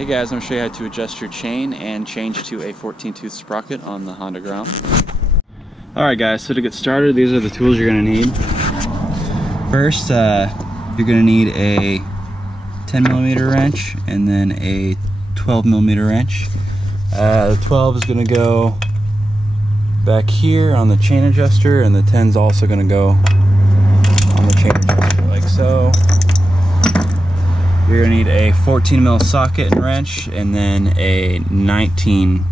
Hey guys, I'm going to show you how to adjust your chain and change to a 14-tooth sprocket on the Honda Ground. Alright guys, so to get started, these are the tools you're going to need. First, you're going to need a 10mm wrench and then a 12mm wrench. The 12 is going to go back here on the chain adjuster, and the 10 is also going to go on the chain adjuster like so. You're going to need a 14mm socket and wrench, and then a 19mm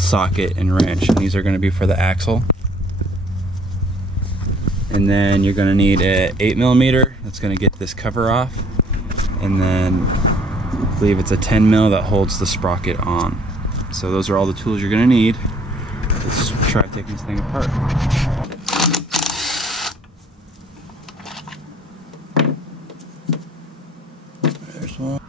socket and wrench. And these are going to be for the axle. And then you're going to need a 8mm that's going to get this cover off. And then I believe it's a 10mm that holds the sprocket on. So those are all the tools you're going to need. Let's try taking this thing apart. There's one.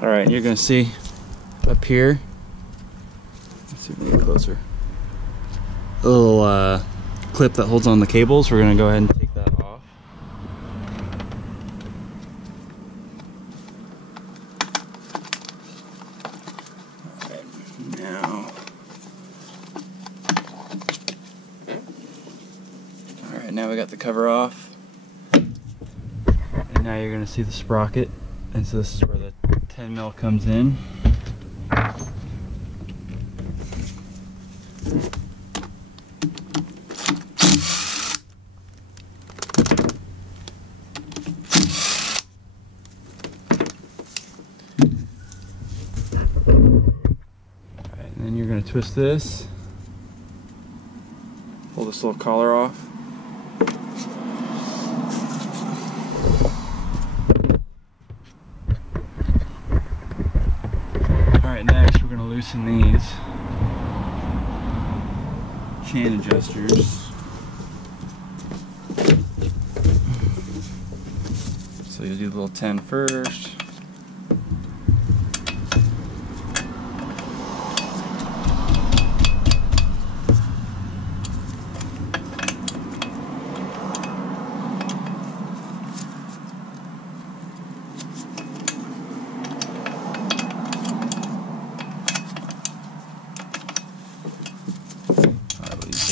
Alright, you're going to see up here, let's see if we can get closer, a little clip that holds on the cables. We're going to go ahead and take that off. Alright, now we got the cover off. And now you're going to see the sprocket. And so this is where the 10mm comes in. Alright, and then you're going to twist this. Pull this little collar off. Alright, next we're going to loosen these chain adjusters. So you'll do the little 10 first.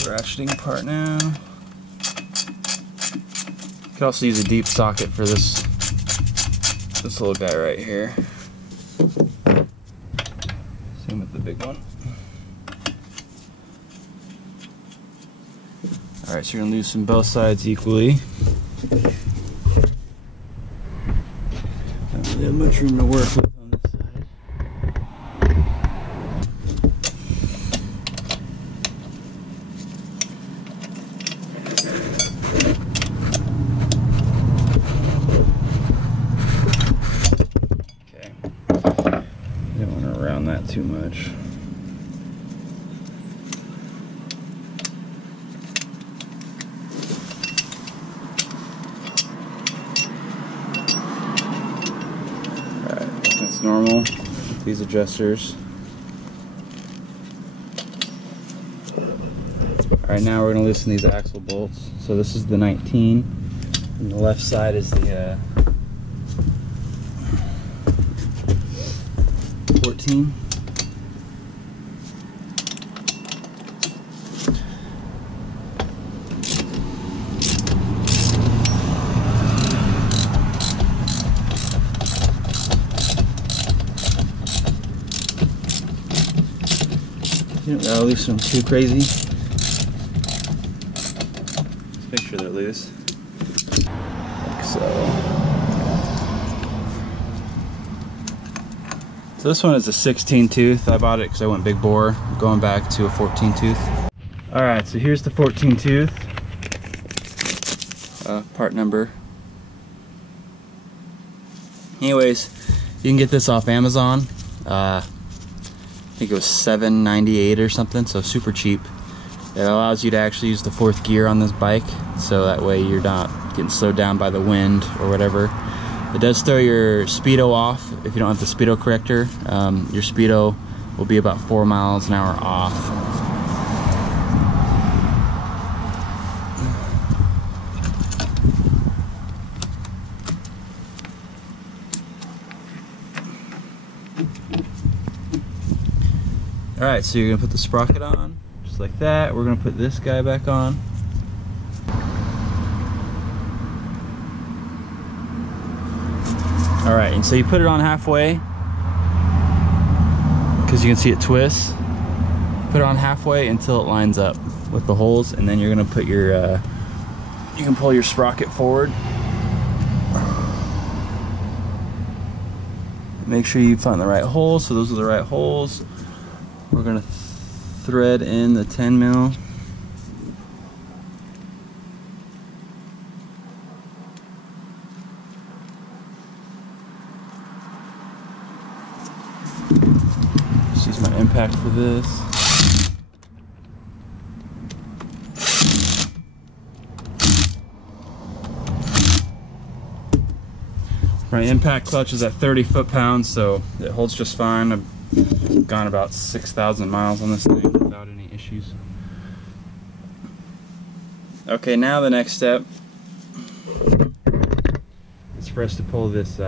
Ratcheting part now. You could also use a deep socket for this little guy right here. Same with the big one. Alright, so you're going to loosen both sides equally. Don't really have much room to work with on this side. That too much. Alright, that's normal. These adjusters. Alright, now we're going to loosen these axle bolts. So this is the 19, and the left side is the 14. You don't gotta loosen them too crazy. Just make sure they're loose. Like so. So this one is a 16 tooth. I bought it because I went big bore. I'm going back to a 14 tooth. Alright, so here's the 14 tooth. Part number. Anyways, you can get this off Amazon. I think it was $7.98 or something, so super cheap. It allows you to actually use the 4th gear on this bike, so that way you're not getting slowed down by the wind or whatever. It does throw your speedo off if you don't have the speedo corrector. Your speedo will be about 4 miles an hour off. All right, so you're gonna put the sprocket on, just like that. We're gonna put this guy back on. All right, and so you put it on halfway, because you can see it twists. Put it on halfway until it lines up with the holes, and then you're gonna put your, you can pull your sprocket forward. Make sure you find the right holes, so those are the right holes. We're gonna thread in the 10 mil. Just use my impact for this. My impact clutch is at 30 foot-pounds, so it holds just fine. I've gone about 6,000 miles on this thing without any issues. Okay, now the next step is for us to pull this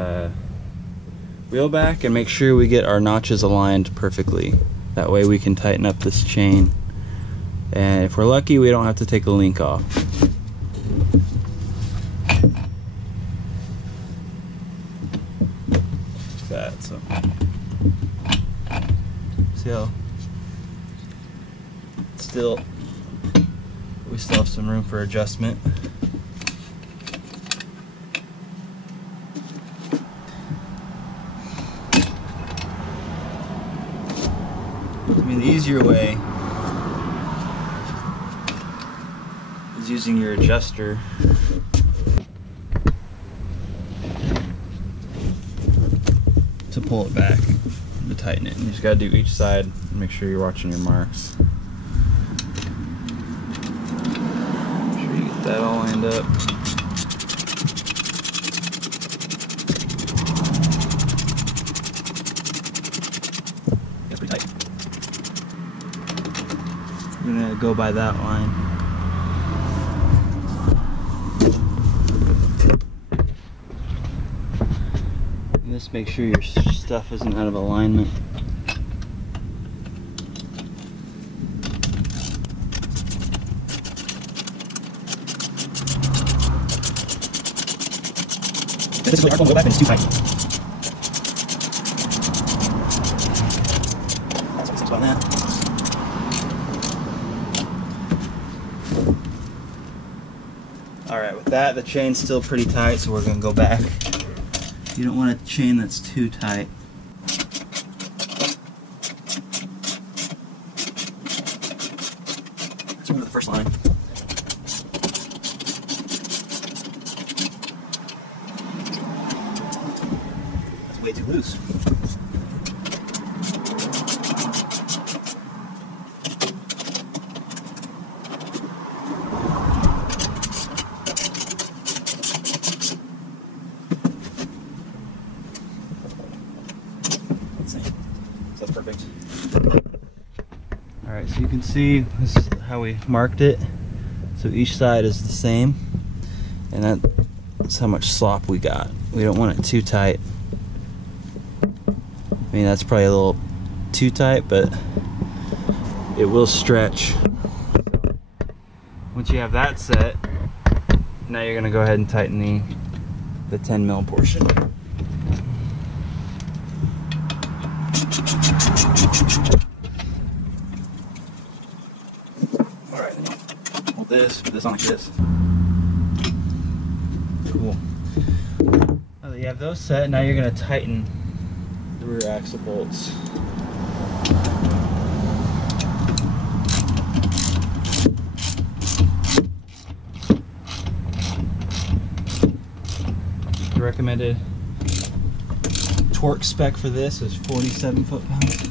wheel back and make sure we get our notches aligned perfectly. That way we can tighten up this chain. And if we're lucky, we don't have to take the link off. That, so see how we still have some room for adjustment. I mean, the easier way is using your adjuster to pull it back, to tighten it. And you just gotta do each side and make sure you're watching your marks. Make sure you get that all lined up. That's pretty tight. I'm gonna go by that line. Just make sure your stuff isn't out of alignment. Basically, our phone will go back and it's too tight. That's what it says on that. Alright, with that, the chain's still pretty tight, so we're going to go back. You don't want a chain that's too tight. Let's move to the first line. That's way too loose. So that's perfect. Alright, so you can see this is how we marked it. So each side is the same, and that's how much slop we got. We don't want it too tight. I mean, that's probably a little too tight, but it will stretch. Once you have that set, now you're gonna go ahead and tighten the 10 mil portion. Alright, hold this, put this on like this. Cool. Now that you have those set, now you're going to tighten the rear axle bolts. The recommended torque spec for this is 47 foot-pounds.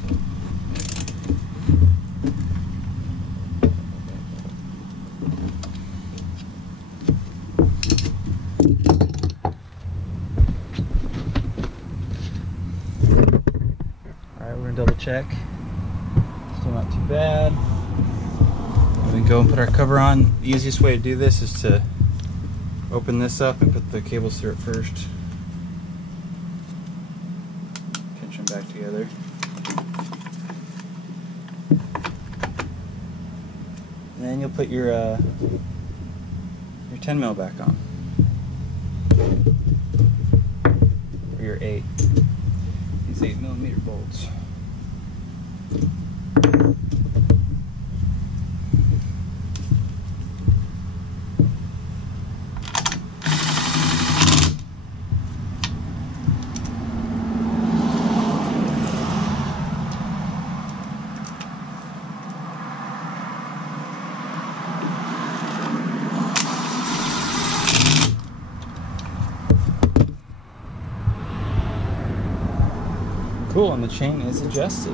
Alright, we're gonna double check. bad. And we go and put our cover on. The easiest way to do this is to open this up and put the cables through it first. Pinch them back together. And then you'll put your 10 mil back on. Or your 8. These 8mm bolts. Cool, and the chain is adjusted.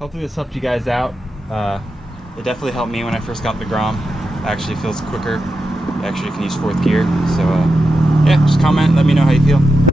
Hopefully this helped you guys out. It definitely helped me when I first got the Grom. It actually feels quicker. You actually can use 4th gear. So yeah, just comment, let me know how you feel.